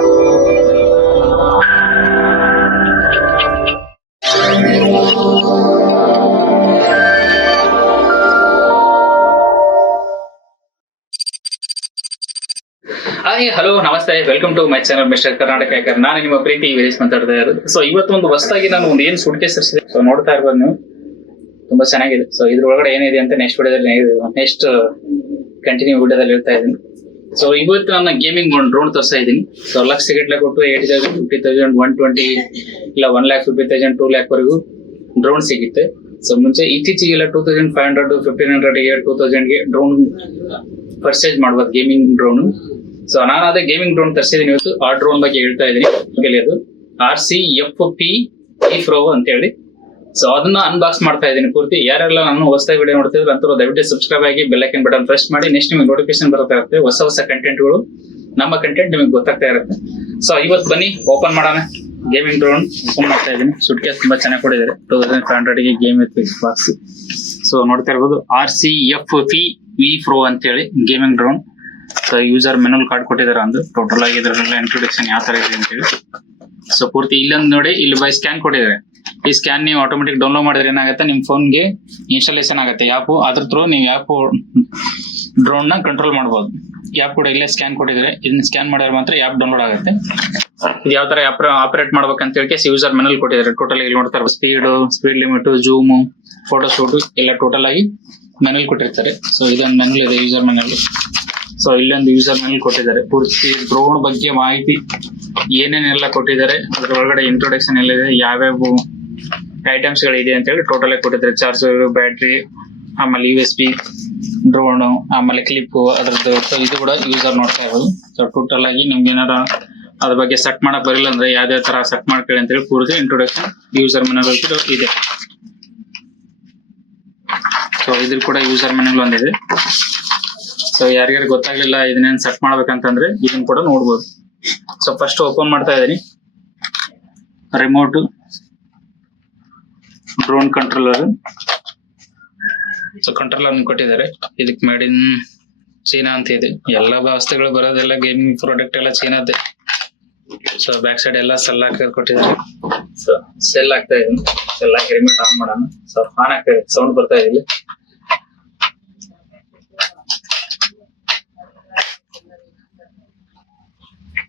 Hi hello ನಮಸ್ತೆ, welcome to my channel mister Karnataka hacker. ನಾನು ನಿಮ್ಮ ಪ್ರೀತಿ ವೀರೇಶ್ ಮಾತಾಡ್ತಾ ಇರೋದು. ಸೊ ಇವತ್ತು ಒಂದು ಹೊಸದಾಗಿ ನಾನು ಒಂದು ಏನು ಸೂಟ್ ಕೇಸ್ ತರಿಸಿದೆ. ಸೊ ನೋಡ್ತಾ ಇರ್ಬೋದು ನೀವು, ತುಂಬಾ ಚೆನ್ನಾಗಿದೆ. ಸೊ ಇದ್ರೊಳಗಡೆ ಏನಿದೆ ಅಂತ ನೆಕ್ಸ್ಟ್ ಕಂಟಿನ್ಯೂ ವಿಡಿಯೋದಲ್ಲಿ ಹೇಳ್ತಾ ಇದ್ದೀನಿ. ಸೊ ಇವತ್ತು ನನ್ನ ಗೇಮಿಂಗ್ ಡ್ರೋನ್ ತರಿಸ್ತಾ ಇದ್ದೀನಿ. ಸೊ ಲಕ್ಷ ಗಟ್ಟಲೆ ಕೊಟ್ಟು 80,000, 50,000, 120 ಇಲ್ಲ 1,50,000, 2 lakh ವರೆಗೂ ಡ್ರೋನ್ ಸಿಗುತ್ತೆ. ಸೊ ಮುಂಚೆ ಇತ್ತೀಚೆಗೆಲ್ಲ 2,500, 1,500ಗೆ 2,000ಗೆ ಡ್ರೋನ್ ಪರ್ಚೇಸ್ ಮಾಡ್ಬೋದು, ಗೇಮಿಂಗ್ ಡ್ರೋನ್. ಸೊ ನಾನು ಅದೇ ಗೇಮಿಂಗ್ ಡ್ರೋನ್ ತರಿಸಿದ್ದೀನಿ ಇವತ್ತು. ಆ ಡ್ರೋನ್ ಬಗ್ಗೆ ಹೇಳ್ತಾ ಇದ್ದೀನಿ. ಅದು RCFP-E Pro ಅಂತ ಹೇಳಿ. ಸೊ ಅದನ್ನ ಅನ್ಬಾಕ್ಸ್ ಮಾಡ್ತಾ ಇದ್ದೀನಿ ಪೂರ್ತಿ. ಯಾರೆಲ್ಲ ನಾನು ಹೊಸದಾಗಿ ವಿಡಿಯೋ ನೋಡ್ತಿದ್ರು ಅಂತೂ ದಯವಿಟ್ಟು ಸಬ್ಸ್ಕ್ರೈಬ್ ಆಗಿ ಬೆಲ್ ಐಕನ್ ಬಟನ್ ಪ್ರೆಸ್ ಮಾಡಿ. ನೆಕ್ಸ್ಟ್ ನಿಮಗೆ ನೋಟಿಫಿಕೇಶನ್ ಬರ್ತಾ ಇರುತ್ತೆ, ಹೊಸ ಕಂಟೆಂಟ್ಗಳು, ನಮ್ಮ ಕಂಟೆಂಟ್ ನಿಮಗೆ ಗೊತ್ತಾಗ್ತಾ ಇರುತ್ತೆ. ಸೊ ಇವತ್ತು ಬನ್ನಿ ಓಪನ್ ಮಾಡೋಣ. ಗೇಮಿಂಗ್ ಡ್ರೋನ್ ಓಪನ್ ಮಾಡ್ತಾ ಇದ್ದೀನಿ. ಸುಟ್ ಕೇಸ್ ತುಂಬಾ ಚೆನ್ನಾಗಿ ಕೊಟ್ಟಿದ್ದಾರೆ. 2,500ಗೆ ಗೇಮ್ ವಿತ್ ಬಾಕ್ಸ್. ಸೊ ನೋಡ್ತಾ ಇರ್ಬೋದು RCFP-E Pro ಅಂತ ಹೇಳಿ gaming drone. So user ಮೆನುವಲ್ card ಕೊಟ್ಟಿದ್ದಾರೆ. ಒಂದು ಟೋಟಲ್ ಆಗಿ ಇದರಲ್ಲ ಇಂಟ್ರೊಡಕ್ಷನ್ ಯಾವ ತರ ಇದೆ ಅಂತ ಹೇಳಿ. ಸೊ ಪೂರ್ತಿ ಇಲ್ಲೊಂದು ನೋಡಿ, ಇಲ್ಲಿ ಬೈ ಸ್ಕ್ಯಾನ್ ಕೊಟ್ಟಿದ್ದಾರೆ. ಈ ಸ್ಕ್ಯಾನ್ ನೀವು ಆಟೋಮೆಟಿಕ್ ಡೌನ್ಲೋಡ್ ಮಾಡಿದ್ರೆ ಏನಾಗುತ್ತೆ, ನಿಮ್ ಫೋನ್ಗೆ ಇನ್ಸ್ಟಾಲೇಷನ್ ಆಗುತ್ತೆ ಆ್ಯಪ್. ಅದ್ರ ಥ್ರೂ ನೀವು ಆ್ಯಪ್ ಡ್ರೋನ್ ನ ಕಂಟ್ರೋಲ್ ಮಾಡಬಹುದು. ಆ್ಯಪ್ ಕೂಡ ಇಲ್ಲೇ ಸ್ಕ್ಯಾನ್ ಕೊಟ್ಟಿದ್ದಾರೆ. ಇದನ್ನ ಸ್ಕ್ಯಾನ್ ಮಾಡಿದ್ರೆ ಮಾತ್ರ ಆ್ಯಪ್ ಡೌನ್ಲೋಡ್ ಆಗುತ್ತೆ. ಇದು ಯಾವ ತರ ಆಪರೇಟ್ ಮಾಡ್ಬೇಕಂತ ಹೇಳಿ ಯೂಸರ್ ಮೆನುವಲ್ ಕೊಟ್ಟಿದ್ದಾರೆ. ಟೋಟಲ್ ಇಲ್ಲಿ ನೋಡ್ತಾರೆ, speed limit, zoom, photo shoot ಎಲ್ಲ ಟೋಟಲ್ ಆಗಿ ಮೆನುವಲ್ ಕೊಟ್ಟಿರ್ತಾರೆ. ಸೊ ಇದೊಂದು ಮೆನುವಲ್ ಇದೆ, ಯೂಸರ್ ಮೆನುವಲ್. ಸೊ ಇಲ್ಲೊಂದು ಯೂಸರ್ ಮೆನುವಲ್ ಕೊಟ್ಟಿದ್ದಾರೆ. ಪೂರ್ತಿ ಡ್ರೋನ್ ಬಗ್ಗೆ ಮಾಹಿತಿ ಏನೇನೆಲ್ಲ ಕೊಟ್ಟಿದ್ದಾರೆ, ಅದ್ರ ಒಳಗಡೆ ಇಂಟ್ರೊಡಕ್ಷನ್ ಎಲ್ಲ ಇದೆ, ಯಾವ್ಯಾವ ಐಟಮ್ಸ್ ಗಳಿದೆ ಅಂತ ಹೇಳಿ ಟೋಟಲ್ ಆಗಿ ಕೊಟ್ಟಿದ್ದಾರೆ. ಚಾರ್ಜರ್, ಬ್ಯಾಟ್ರಿ, ಆಮೇಲೆ USB ಡ್ರೋನ್, ಆಮೇಲೆ ಕ್ಲಿಪ್ ಅದ್ರದ್ದು. ಸೊ ಇದು ಕೂಡ ಯೂಸರ್ ನೋಡ್ತಾ ಇರೋದು. ಸೊ ಟೋಟಲ್ ಆಗಿ ನಿಮ್ಗೆ ಏನಾರ ಅದ್ರ ಬಗ್ಗೆ ಸೆಟ್ ಮಾಡಕ್ ಬರಿಲ್ಲ ಅಂದ್ರೆ ಯಾವ್ದೇ ತರ ಸೆಟ್ ಮಾಡ್ಕೊಳ್ಳಿ ಅಂತ ಹೇಳಿ ಪೂರ್ತಿ ಇಂಟ್ರೊಡಕ್ಷನ್ ಯೂಸರ್ ಮೆನುವಲ್ ಇದೆ. ಸೊ ಇದ್ರ ಕೂಡ ಯೂಸರ್ ಮೆನುವಲ್ ಒಂದಿದೆ. ಸೊ ಯಾರಿಗಾರು ಗೊತ್ತಾಗ್ಲಿಲ್ಲ ಇದನ್ನೇನ್ ಸೆಟ್ ಮಾಡ್ಬೇಕಂತಂದ್ರೆ ಇದನ್ನ ಕೂಡ ನೋಡ್ಬೋದು. ಸೊ ಫಸ್ಟ್ ಓಪನ್ ಮಾಡ್ತಾ ಇದೀನಿ. Remote drone controller. So controller ಕೊಟ್ಟಿದ್ದಾರೆ. ಇದಕ್ಕೆ ಮೇಡ್ ಇನ್ ಚೀನಾ ಅಂತ ಇದೆ. ಎಲ್ಲ ವಸ್ತುಗಳು ಬರೋದೆಲ್ಲ ಗೇಮಿಂಗ್ ಪ್ರಾಡಕ್ಟ್ ಎಲ್ಲ ಚೀನಾದ್ದೇ. ಸೊ ಬ್ಯಾಕ್ ಸೈಡ್ ಎಲ್ಲ ಸೆಲ್ ಹಾಕಿ ಕೊಟ್ಟಿದ್ದಾರೆ. ಸೊ ಸೆಲ್ ಆಗ್ತಾ ಇದೆ. ಸೆಲ್ ಹಾಕಿ ರಿಮೋಟ್ ಆನ್ ಮಾಡೋಣ. ಸೊ ಆನ್ ಆಗ್ತಾ ಇದೆ, ಸೌಂಡ್ ಬರ್ತಾ ಇದೆ ಇಲ್ಲಿ.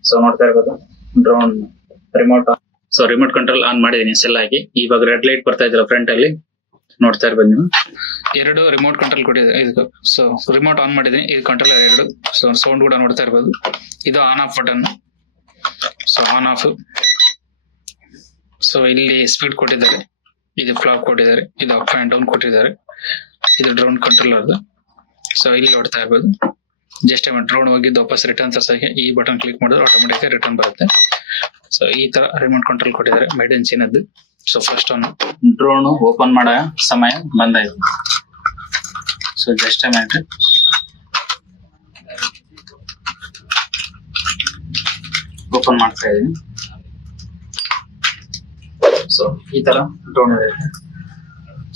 ಸೊ ನೋಡ್ತಾ ಇರ್ಬೋದು drone remote. So remote control on ಮಾಡಿದೀನಿ ಸೆಲ್ ಆಗಿ. ಇವಾಗ ರೆಡ್ ಲೈಟ್ ಬರ್ತಾ ಇದ್ರ ಫ್ರಂಟ್ ಅಲ್ಲಿ ನೋಡ್ತಾ ಇರ್ಬೋದು ನೀವು. ಎರಡು ರಿಮೋಟ್ ಕಂಟ್ರೋಲ್ ಕೊಟ್ಟಿದೆ ಇದು. ಸೊ ರಿಮೋಟ್ ಆನ್ ಮಾಡಿದೀನಿ, ಇದು ಕಂಟ್ರೋಲರ್ ಎರಡು. ಸೊ ಸೌಂಡ್ ಕೂಡ ನೋಡ್ತಾ ಇರ್ಬೋದು. ಇದು on off button. So on off. So ಇಲ್ಲಿ ಸ್ಪೀಡ್ ಕೊಟ್ಟಿದ್ದಾರೆ, ಇದು ಕ್ಲಾಕ್ ಕೊಟ್ಟಿದ್ದಾರೆ, ಇದು ಅಪ್ ಅಂಡ್ ಡೌನ್ ಕೊಟ್ಟಿದ್ದಾರೆ. ಇದು ಡ್ರೋನ್ ಕಂಟ್ರೋಲರ್. ಸೊ ಇಲ್ಲಿ ನೋಡ್ತಾ ಇರ್ಬೋದು. ಜಸ್ಟ್ ಡ್ರೋನ್ ಹೋಗಿದ್ದು ವಾಪಸ್ ರಿಟರ್ನ್ ತರ್ಸಕ್ಕೆ ಈ ಬಟನ್ ಕ್ಲಿಕ್ ಮಾಡಿದ್ರೆ ಆಟೋಮೆಟಿಕ್ ರಿಟರ್ನ್ ಬರುತ್ತೆ. ಸೊ ಈ ತರ ರಿಮೋಟ್ ಕಂಟ್ರೋಲ್ ಕೊಟ್ಟಿದ್ದಾರೆ, ಮೇಡ್ ಇನ್ ಚೀನಾದ್ದು. ಸೊ ಫಸ್ಟ್ ಒಂದು ಡ್ರೋನ್ ಓಪನ್ ಮಾಡೋ ಸಮಯ ಬಂದಾಯ್ತು. So just minute. ಓಪನ್ ಮಾಡ್ತಾ ಇದೀನಿ. ಸೊ ಈ ತರ ಡ್ರೋನ್ ಇದೆ.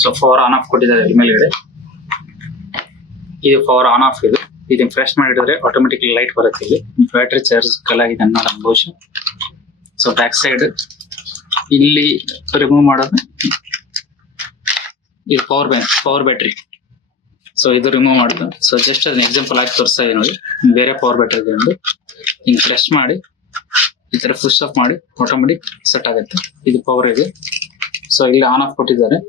ಸೊ ಪವರ್ ಆನ್ ಆಫ್ ಕೊಟ್ಟಿದ್ದಾರೆ ಇಲ್ಲಿ ಮೇಲ್ಗಡೆ. ಇದು ಪವರ್ ಆನ್ ಆಫ್. ಇದು ಇದನ್ನ ಫ್ರೆಶ್ ಮಾಡಿದ್ರೆ ಆಟೋಮೆಟಿಕ್ಲಿ ಲೈಟ್ ಬರುತ್ತೆ. ಇಲ್ಲಿ ಬ್ಯಾಟ್ರಿ ಚಾರ್ಜ್ ಕಲಾಗಿದೆ ಅನ್ನೋ ಬಹುಶಃ. ಸೊ ಬ್ಯಾಕ್ ಸೈಡ್ ಇಲ್ಲಿ ರಿಮೂವ್ ಮಾಡೋದು, ಇದು ಪವರ್ ಬ್ಯಾಟ್ರಿ. ಸೊ ಇದು ರಿಮೂವ್ ಮಾಡುತ್ತೆ. ಸೊ ಜಸ್ಟ್ ಅದನ್ನ ಎಕ್ಸಾಂಪಲ್ ಆಗಿ ತೋರಿಸ್ತಾ ಇದೆ ನೋಡಿ. ಬೇರೆ ಪವರ್ ಬ್ಯಾಟ್ರಿ ಇದೆ ಒಂದು. ಹಿಂಗ್ ಫ್ರೆಶ್ ಮಾಡಿ ಈ ತರ ಪುಷ್ ಅಪ್ ಮಾಡಿ ಆಟೋಮೆಟಿಕ್ ಸೆಟ್ ಆಗುತ್ತೆ. ಇದು ಪವರ್ ಇದೆ. ಸೊ ಇಲ್ಲಿ ಆನ್ ಆಫ್ ಕೊಟ್ಟಿದ್ದಾರೆ.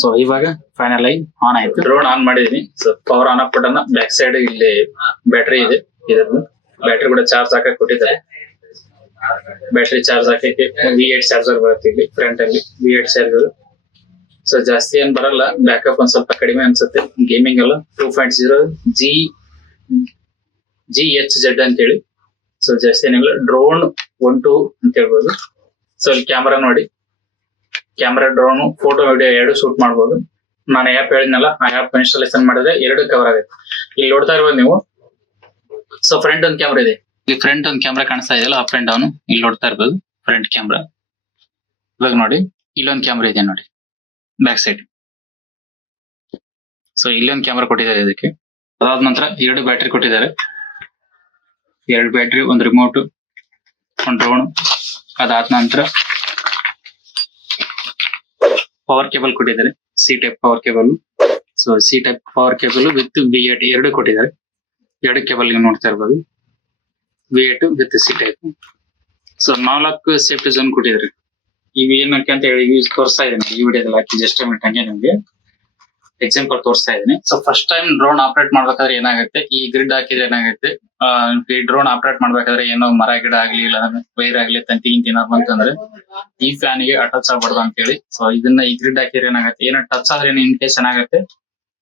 ಸೊ ಇವಾಗ ಫೈನಲ್ ಆಗಿ ಆನ್ ಆಯ್ತು. ಡ್ರೋನ್ ಆನ್ ಮಾಡಿದೀನಿ. So power on off button back side ಇಲ್ಲಿ ಬ್ಯಾಟ್ರಿ ಇದೆ. ಇದನ್ನು ಬ್ಯಾಟ್ರಿ ಕೂಡ ಚಾರ್ಜ್ ಹಾಕಕ್ ಕೊಟ್ಟಿದ್ದಾರೆ. ಬ್ಯಾಟ್ರಿ ಚಾರ್ಜ್ ಹಾಕಕ್ಕೆ V8 ಚಾರ್ಜರ್ ಬರುತ್ತೆ ಇಲ್ಲಿ ಫ್ರಂಟ್ ಅಲ್ಲಿ. V8 charger. ಸೊ ಜಾಸ್ತಿ ಏನ್ ಬರಲ್ಲ, ಬ್ಯಾಕಪ್ ಒಂದ್ ಸ್ವಲ್ಪ ಕಡಿಮೆ ಅನ್ಸುತ್ತೆ. ಗೇಮಿಂಗ್ ಎಲ್ಲ 2.0 GHz ಅಂತ ಹೇಳಿ. ಸೊ ಜಾಸ್ತಿ ಏನಿಲ್ಲ. ಡ್ರೋನ್ 1.2 ಅಂತ ಹೇಳ್ಬೋದು. ಸೊ ಇಲ್ಲಿ ಕ್ಯಾಮರಾ ನೋಡಿ, ಕ್ಯಾಮರಾ, ಡ್ರೋನ್, ಫೋಟೋ, ವಿಡಿಯೋ ಎರಡು ಶೂಟ್ ಮಾಡಬಹುದು. ನಾನು ಆ್ಯಪ್ ಹೇಳಿದ್ನಲ್ಲ, ಆ ಆ್ಯಪ್ ಇನ್ಸ್ಟಾಲೇಷನ್ ಮಾಡಿದ್ರೆ ಎರಡು ಕವರ್ ಆಗುತ್ತೆ. ಇಲ್ಲಿ ನೋಡ್ತಾ ಇರ್ಬೋದು ನೀವು. ಸೊ ಫ್ರಂಟ್ ಒಂದು ಕ್ಯಾಮ್ರಾ ಇದೆ. ಇಲ್ಲಿ ಫ್ರಂಟ್ ಒಂದು ಕ್ಯಾಮ್ರಾ ಕಾಣಿಸ್ತಾ ಇದೆಯಲ್ಲ, ಅಪ್ ಅಂಡ್ ಡೌನ್. ಇಲ್ಲಿ ನೋಡ್ತಾ ಇರ್ಬೋದು ಫ್ರಂಟ್ ಕ್ಯಾಮ್ರಾ. ಇವಾಗ ನೋಡಿ ಇಲ್ಲೊಂದು ಕ್ಯಾಮ್ರಾ ಇದೆ ನೋಡಿ ಬ್ಯಾಕ್ ಸೈಡ್. ಸೊ ಇಲ್ಲೊಂದು ಕ್ಯಾಮ್ರಾ ಕೊಟ್ಟಿದ್ದಾರೆ ಇದಕ್ಕೆ. ಅದಾದ ನಂತರ ಎರಡು ಬ್ಯಾಟ್ರಿ ಕೊಟ್ಟಿದ್ದಾರೆ. ಎರಡು ಬ್ಯಾಟ್ರಿ, ಒಂದು ರಿಮೋಟ್, ಒಂದು ಡ್ರೋನ್. ಅದಾದ ನಂತರ ಪವರ್ ಕೇಬಲ್ ಕೊಟ್ಟಿದ್ದಾರೆ, C type power cable. So C type power cable with V8 ಎರಡು ಕೊಟ್ಟಿದ್ದಾರೆ. ಎರಡು ಕೇಬಲ್ ನೋಡ್ತಾ ಇರ್ಬೋದು, V8 with C type. So 4 safety zone ಕೊಟ್ಟಿದ್ದಾರೆ. ಇವು ಏನಕ್ಕೆ ಅಂತ ಹೇಳಿ ತೋರಿಸ್ತಾ ಇದ್ದೀನಿ ಈ ವಿಡಿಯೋದಲ್ಲಿ ಹಾಕಿ ಜಸ್ಟ್ ಮಿನಿಟ್ ಹಂಗೆ ನಿಮ್ಗೆ ಎಕ್ಸಾಂಪಲ್ ತೋರಿಸ್ತಾ ಇದ್ದೀನಿ. So first time drone operate ಮಾಡ್ಬೇಕಾದ್ರೆ ಏನಾಗುತ್ತೆ, ಈ ಗ್ರಿಡ್ ಹಾಕಿದ್ರೆ ಏನಾಗುತ್ತೆ, ಈ ಡ್ರೋನ್ ಆಪರೇಟ್ ಮಾಡ್ಬೇಕಾದ್ರೆ ಏನೋ ಮರ ಗಿಡ ಆಗ್ಲಿ ಇಲ್ಲ ವೈರ್ ಆಗ್ಲಿ ತಂತಿ ಗಿಂತಿ ಏನಾದ್ರು ಅಂತಂದ್ರೆ ಈ ಫ್ಯಾನ್ ಗೆ ಅಟಚ್ ಆಗ್ಬಾರ್ದು ಅಂತ ಹೇಳಿ. ಸೊ ಇದನ್ನ ಈ ಗ್ರಿಡ್ ಹಾಕಿದ್ರೆ ಏನಾಗುತ್ತೆ, ಏನೋ ಟಚ್ ಆದ್ರೆ ಇನ್ ಕೇಸ್ ಏನಾಗುತ್ತೆ,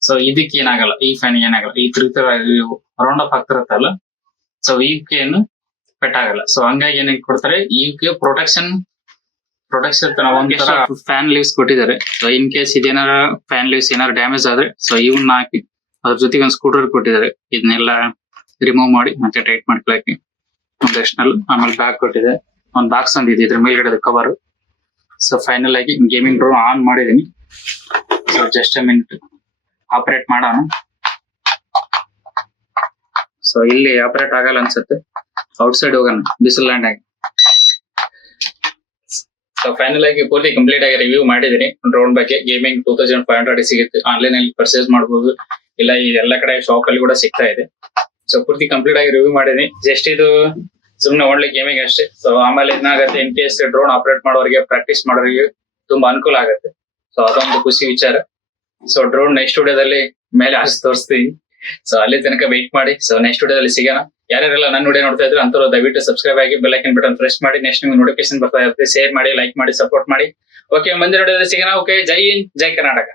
ಸೊ ಇದಕ್ಕೆ ಏನಾಗಲ್ಲ, ಈ ಫ್ಯಾನ್ ಏನಾಗಲ್ಲ, ಈ ತಿರುಗ್ತರ ರೌಂಡ್ ಅಪ್ ಆಗ್ತಿರತ್ತಲ್ಲ, ಸೊ ಇವಕ್ಕೆ ಏನು ಪೆಟ್ ಆಗಲ್ಲ. ಸೊ ಹಂಗಾಗಿ ಏನಕ್ಕೆ ಕೊಡ್ತಾರೆ, ಇವಕ್ಕೆ ಪ್ರೊಟೆಕ್ಷನ್ ಒಂಥರ ಫ್ಯಾನ್ ಲೀವ್ಸ್ ಕೊಟ್ಟಿದ್ದಾರೆ. ಸೊ ಇನ್ ಕೇಸ್ ಇದೇನಾರ ಫ್ಯಾನ್ ಲೀವ್ಸ್ ಏನಾರು ಡ್ಯಾಮೇಜ್ ಆದ್ರೆ ಸೊ ಇವನ್ನ ಹಾಕಿ ಅದ್ರ ಜೊತೆಗೆ ಒಂದು ಸ್ಕೂಟರ್ ಕೊಟ್ಟಿದ್ದಾರೆ. ಇದನ್ನೆಲ್ಲ ರಿಮೂವ್ ಮಾಡಿ ಮತ್ತೆ ಟೈಟ್ ಮಾಡ್ಕೊಳಕ್ಕೆ ಒಂದು ಎಕ್ಸ್ಟರ್ನಲ್. ಆಮೇಲೆ ಬ್ಯಾಗ್ ಕೊಟ್ಟಿದೆ, ಒಂದು ಬಾಕ್ಸ್ ಒಂದಿದೆ ಇದ್ರ ಮೇಲ್ಗಡೆ ಕವರ್. ಸೊ ಫೈನಲ್ ಆಗಿ ಗೇಮಿಂಗ್ ಡ್ರೋನ್ ಆನ್ ಮಾಡಿದೀನಿ. So just A minute operate ಮಾಡೋಣ. ಸೊ ಇಲ್ಲಿ ಆಪರೇಟ್ ಆಗಲ್ಲ ಅನ್ಸುತ್ತೆ, ಔಟ್ಸೈಡ್ ಹೋಗೋಣ ಬಿಸಿಲ್ ಲ್ಯಾಂಡ್ ಆಗಿ. ಸೊ ಫೈನಲ್ ಆಗಿ ಪೂರ್ತಿ ಕಂಪ್ಲೀಟ್ ಆಗಿ ರಿವ್ಯೂ ಮಾಡಿದೀನಿ ಡ್ರೋನ್ ಬಗ್ಗೆ. ಗೇಮಿಂಗ್ 2500 ಸಿಗುತ್ತೆ, ಆನ್ಲೈನ್ ಅಲ್ಲಿ ಪರ್ಚೇಸ್ ಮಾಡಬಹುದು, ಇಲ್ಲ ಈ ಎಲ್ಲ ಕಡೆ ಶಾಪ್ ಅಲ್ಲಿ ಕೂಡ ಸಿಗ್ತಾ ಇದೆ. ಸೊ ಪೂರ್ತಿ ಕಂಪ್ಲೀಟ್ ಆಗಿ ರಿವ್ಯೂ ಮಾಡಿದೀನಿ. ಜಸ್ಟ್ ಇದು ಸುಮ್ನೆ ಓನ್ಲಿ ಗೇಮಿಂಗ್ ಅಷ್ಟೇ. ಸೊ ಆಮೇಲೆ ಏನಾಗುತ್ತೆ, ಇನ್ ಕೇಸ್ ಡ್ರೋನ್ ಆಪರೇಟ್ ಮಾಡೋರಿಗೆ ಪ್ರಾಕ್ಟೀಸ್ ಮಾಡೋರಿಗೆ ತುಂಬಾ ಅನುಕೂಲ ಆಗುತ್ತೆ. ಸೊ ಅದೊಂದು ಖುಷಿ ವಿಚಾರ. ಸೊ ಡ್ರೋನ್ ನೆಕ್ಸ್ಟ್ ವಿಡಿಯೋದಲ್ಲಿ ಮೇಲೆ ಹಾರಿಸಿ ತೋರಿಸ್ತೀವಿ. ಸೊ ಅಲ್ಲಿ ತನಕ ವೆಯ್ಟ್ ಮಾಡಿ. ಸೊ ನೆಕ್ಸ್ಟ್ ವಿಡಿಯೋದಲ್ಲಿ ಸಿಗೋಣ. ಯಾರ್ಯಾರೆಲ್ಲ ನನ್ನ ವಿಡಿಯೋ ನೋಡ್ತಾ ಇದ್ರೆ ಅಂತವ್ರು ದಯವಿಟ್ಟು ಸಬ್ಸ್ಕ್ರೈಬ್ ಆಗಿ ಬೆಲ್ ಐಕನ್ ಬಟನ್ ಪ್ರೆಸ್ ಮಾಡಿ. ನೆಕ್ಸ್ಟ್ ನಿಮ್ಗೆ ನೋಟಿಫಿಕೇಶನ್ ಬರ್ತಾ ಇರುತ್ತೆ. ಶೇರ್ ಮಾಡಿ, ಲೈಕ್ ಮಾಡಿ, ಸಪೋರ್ಟ್ ಮಾಡಿ. ಓಕೆ, ಮುಂದಿನ ವಿಡಿಯೋದಲ್ಲಿ ಸಿಗೋಣ. ಓಕೆ, ಜೈ ಹಿಂದ್, ಜೈ ಕರ್ನಾಟಕ.